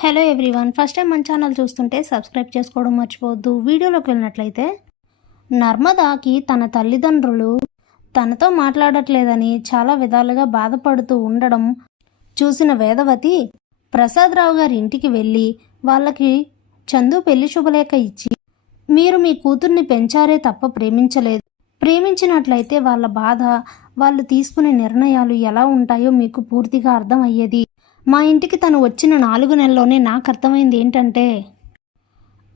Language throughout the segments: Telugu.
హలో ఎవ్రీవన్, ఫస్ట్ టైం మన ఛానల్ చూస్తుంటే సబ్స్క్రైబ్ చేసుకోవడం మర్చిపోవద్దు. వీడియోలోకి వెళ్ళినట్లయితే, నర్మదాకి తన తల్లిదండ్రులు తనతో మాట్లాడట్లేదని చాలా విధాలుగా బాధపడుతూ ఉండడం చూసిన వేదవతి ప్రసాదరావు గారి ఇంటికి వెళ్ళి వాళ్ళకి చందు పెళ్లి శుభలేఖ ఇచ్చి, మీరు మీ కూతుర్ని పెంచారే తప్ప ప్రేమించలేదు, ప్రేమించినట్లయితే వాళ్ళ బాధ, వాళ్ళు తీసుకునే నిర్ణయాలు ఎలా ఉంటాయో మీకు పూర్తిగా అర్థం అయ్యేది. మా ఇంటికి తను వచ్చిన 4 నెలల్లోనే నాకు అర్థమైంది ఏంటంటే,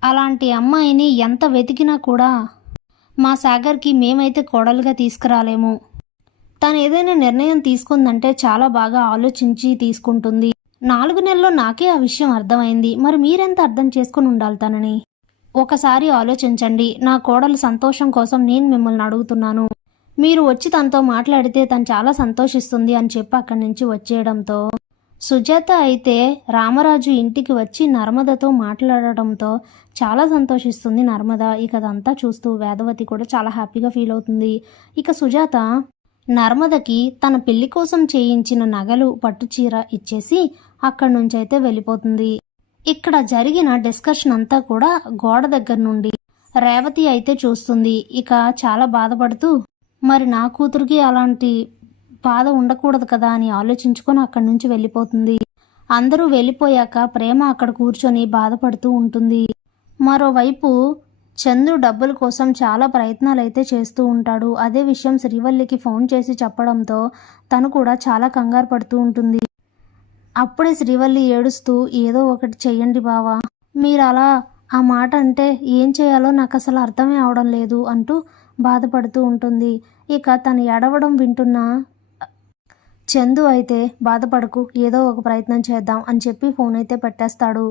అలాంటి అమ్మాయిని ఎంత వెతికినా కూడా మా సాగర్కి మేమైతే కోడలుగా తీసుకురాలేము. తను ఏదైనా నిర్ణయం తీసుకుందంటే చాలా బాగా ఆలోచించి తీసుకుంటుంది. 4 నెలల్లో నాకే ఆ విషయం అర్థమైంది. మరి మీరెంత అర్థం చేసుకుని ఉండాలి తనని? ఒకసారి ఆలోచించండి. నా కోడలు సంతోషం కోసం నేను మిమ్మల్ని అడుగుతున్నాను. మీరు వచ్చి తనతో మాట్లాడితే తను చాలా సంతోషిస్తుంది అని చెప్పి అక్కడి నుంచి వచ్చేయడంతో, సుజాత అయితే రామరాజు ఇంటికి వచ్చి నర్మదతో మాట్లాడటంతో చాలా సంతోషిస్తుంది నర్మద. ఇక అదంతా చూస్తూ వేదవతి కూడా చాలా హ్యాపీగా ఫీల్ అవుతుంది. ఇక సుజాత నర్మదకి తన పెళ్లి కోసం చేయించిన నగలు, పట్టుచీర ఇచ్చేసి అక్కడి నుంచి అయితే వెళ్ళిపోతుంది. ఇక్కడ జరిగిన డిస్కషన్ అంతా కూడా గోడ దగ్గర నుండి రేవతి అయితే చూస్తుంది. ఇక చాలా బాధపడుతూ, మరి నా కూతురికి అలాంటి బాధ ఉండకూడదు కదా అని ఆలోచించుకొని అక్కడి నుంచి వెళ్ళిపోతుంది. అందరూ వెళ్ళిపోయాక ప్రేమ అక్కడ కూర్చొని బాధపడుతూ ఉంటుంది. మరోవైపు చందు డబ్బుల కోసం చాలా ప్రయత్నాలు అయితే చేస్తూ ఉంటాడు. అదే విషయం శ్రీవల్లికి ఫోన్ చేసి చెప్పడంతో తను కూడా చాలా కంగారు పడుతూ ఉంటుంది. అప్పుడే శ్రీవల్లి ఏడుస్తూ, ఏదో ఒకటి చెయ్యండి బావా, మీరు అలా ఆ మాట అంటే ఏం చేయాలో నాకు అసలు అర్థమే అవడం లేదు అంటూ బాధపడుతూ ఉంటుంది. ఇక తను ఏడవడం వింటున్న చందు అయితే, బాధపడకు, ఏదో ఒక ప్రయత్నం చేద్దాం అని చెప్పి ఫోన్ అయితే పెట్టేస్తాడు.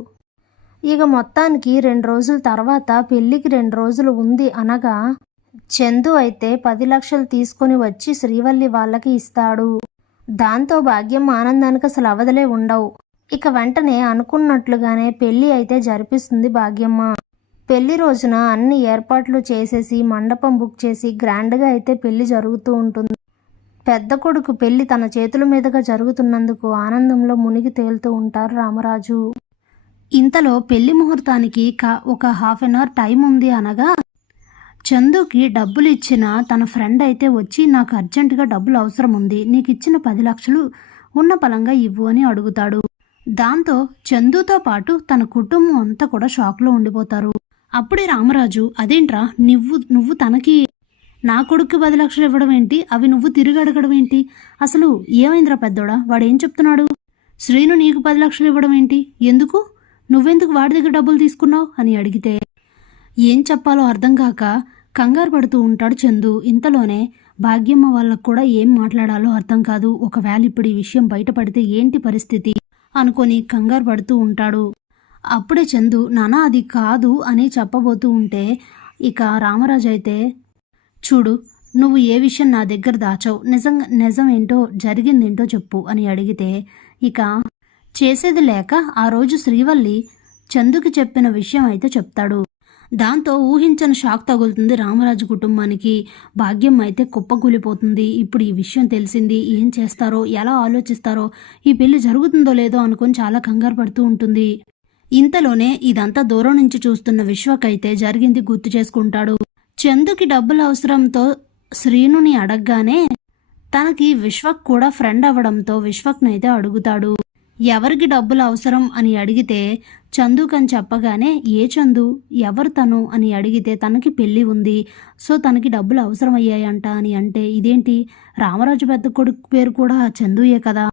ఇక మొత్తానికి 2 రోజుల తర్వాత పెళ్ళికి 2 రోజులు ఉంది అనగా చందు అయితే 10 లక్షలు తీసుకొని వచ్చి శ్రీవల్లి వాళ్ళకి ఇస్తాడు. దాంతో భాగ్యం ఆనందానికి అసలు అవధలే ఉండవు. ఇక వెంటనే అనుకున్నట్లుగానే పెళ్లి అయితే జరిపిస్తుంది భాగ్యమ్మ. పెళ్లి రోజున అన్ని ఏర్పాట్లు చేసేసి మండపం బుక్ చేసి గ్రాండ్గా అయితే పెళ్లి జరుగుతూ ఉంటుంది. పెద్ద కొడుకు పెళ్లి తన చేతుల మీదుగా జరుగుతున్నందుకు ఆనందంలో మునిగి తేలుతూ ఉంటారు రామరాజు. ఇంతలో పెళ్లి ముహూర్తానికి ఒక హాఫ్ అన్ అవర్ టైం ఉంది అనగా చందుకి డబ్బులు ఇచ్చిన తన ఫ్రెండ్ అయితే వచ్చి, నాకు అర్జెంటుగా డబ్బులు అవసరం ఉంది, నీకు ఇచ్చిన 10 లక్షలు ఉన్న పలంగా ఇవ్వు అని అడుగుతాడు. దాంతో చందుతో పాటు తన కుటుంబం అంతా కూడా షాక్లో ఉండిపోతారు. అప్పుడే రామరాజు, అదేంట్రా నువ్వు తనకి నా కొడుక్కి 10 లక్షలు ఇవ్వడం ఏంటి, అవి నువ్వు తిరిగి అడగడం ఏంటి, అసలు ఏమైందిరా పెద్దోడా, వాడేం చెప్తున్నాడు, శ్రీను నీకు 10 లక్షలు ఇవ్వడం ఏంటి, ఎందుకు, నువ్వెందుకు వాడి దగ్గర డబ్బులు తీసుకున్నావు అని అడిగితే ఏం చెప్పాలో అర్థం కాక కంగారు పడుతూ ఉంటాడు చందు. ఇంతలోనే భాగ్యమ్మ వాళ్ళకు కూడా ఏం మాట్లాడాలో అర్థం కాదు. ఒకవేళ ఇప్పుడు ఈ విషయం బయటపడితే ఏంటి పరిస్థితి అనుకొని కంగారు పడుతూ ఉంటాడు. అప్పుడే చందు, నానా అది కాదు అని చెప్పబోతూ ఉంటే ఇక రామరాజు అయితే, చూడు, నువ్వు ఏ విషయం నా దగ్గర దాచావు, నిజం ఏంటో జరిగిందేంటో చెప్పు అని అడిగితే ఇక చేసేది లేక ఆ రోజు శ్రీవల్లి చందుకి చెప్పిన విషయం అయితే చెప్తాడు. దాంతో ఊహించని షాక్ తగులుతుంది రామరాజు కుటుంబానికి. భాగ్యం అయితే కుప్పకూలిపోతుంది. ఇప్పుడు ఈ విషయం తెలిసింది, ఏం చేస్తారో, ఎలా ఆలోచిస్తారో, ఈ పెళ్లి జరుగుతుందో లేదో అనుకొని చాలా కంగారు పడుతూ ఉంటుంది. ఇంతలోనే ఇదంతా దూరం నుంచి చూస్తున్న విశ్వకైతే జరిగింది గుర్తు చేసుకుంటాడు. చందుకి డబ్బుల అవసరంతో శ్రీనుని అడగగానే తనకి విశ్వక్ కూడా ఫ్రెండ్ అవ్వడంతో విశ్వక్నైతే అడుగుతాడు. ఎవరికి డబ్బులు అవసరం అని అడిగితే చందుకని చెప్పగానే, ఏ చందు, ఎవరు తను అని అడిగితే తనకి పెళ్ళి ఉంది, సో తనకి డబ్బులు అవసరం అయ్యాయంట అని అంటే, ఇదేంటి, రామరాజు పెద్ద కొడుకు పేరు కూడా చందుయే కదా,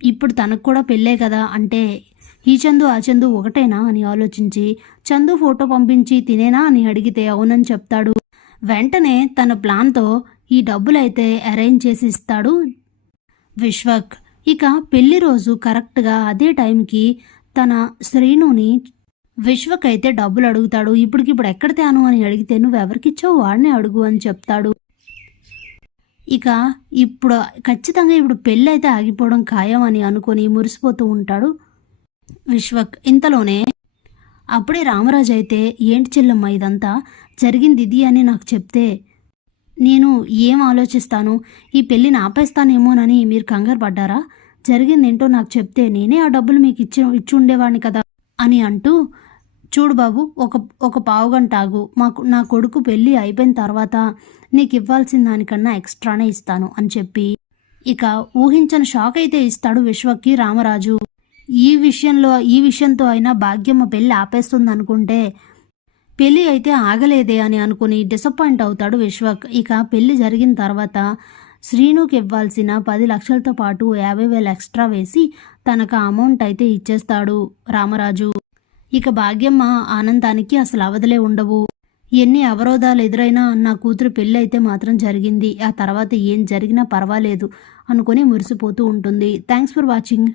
ఇప్పుడు తనకు కూడా పెళ్ళే కదా అంటే, ఈ చందు ఆ చందు ఒకటేనా అని ఆలోచించి చందు ఫోటో పంపించి తినేనా అని అడిగితే అవునని చెప్తాడు. వెంటనే తన ప్లాన్తో ఈ డబ్బులైతే అరేంజ్ చేసి ఇస్తాడు విశ్వక్. ఇక పెళ్లి రోజు కరెక్ట్గా అదే టైంకి తన శ్రీనుని విశ్వక్ అయితే డబ్బులు అడుగుతాడు. ఇప్పటికిప్పుడు ఎక్కడ తేను అని అడిగితే, నువ్వు ఎవరికిచ్చావు వాడినే అడుగు అని చెప్తాడు. ఇక ఇప్పుడు ఖచ్చితంగా ఇప్పుడు పెళ్ళి అయితే ఆగిపోవడం ఖాయం అని అనుకొని మురిసిపోతూ ఉంటాడు విశ్వక్. ఇంతలోనే అప్పుడే రామరాజు అయితే, ఏంటి చెల్లమ్మ ఇదంతా జరిగింది ఇది అని నాకు చెప్తే నేను ఏం ఆలోచిస్తాను, ఈ పెళ్ళిని ఆపేస్తానేమోనని మీరు కంగారు పడ్డారా, జరిగిందేంటో నాకు చెప్తే నేనే ఆ డబ్బులు మీకు ఇచ్చి ఉండేవాడిని కదా అని అంటూ, చూడు బాబు, ఒక పావుగంట ఆగు, నా కొడుకు పెళ్ళి అయిపోయిన తర్వాత నీకు ఇవ్వాల్సిన దానికన్నా ఎక్స్ట్రానే ఇస్తాను అని చెప్పి ఇక ఊహించని షాక్ అయితే ఇస్తాడు విశ్వక్కి రామరాజు. ఈ విషయంతో అయినా భాగ్యమ్మ పెళ్ళి ఆపేస్తుంది అనుకుంటే పెళ్ళి అయితే ఆగలేదే అని అనుకుని డిసప్పాయింట్ అవుతాడు విశ్వక్. ఇక పెళ్ళి జరిగిన తర్వాత శ్రీనుకి ఇవ్వాల్సిన 10 లక్షలతో పాటు 50,000 ఎక్స్ట్రా వేసి తనకు అమౌంట్ అయితే ఇచ్చేస్తాడు రామరాజు. ఇక భాగ్యమ్మ ఆనందానికి అసలు అవధలే ఉండవు. ఎన్ని అవరోధాలు ఎదురైనా నా కూతురు పెళ్ళి అయితే మాత్రం జరిగింది, ఆ తర్వాత ఏం జరిగినా పర్వాలేదు అనుకుని మురిసిపోతూ ఉంటుంది. Thanks for watching.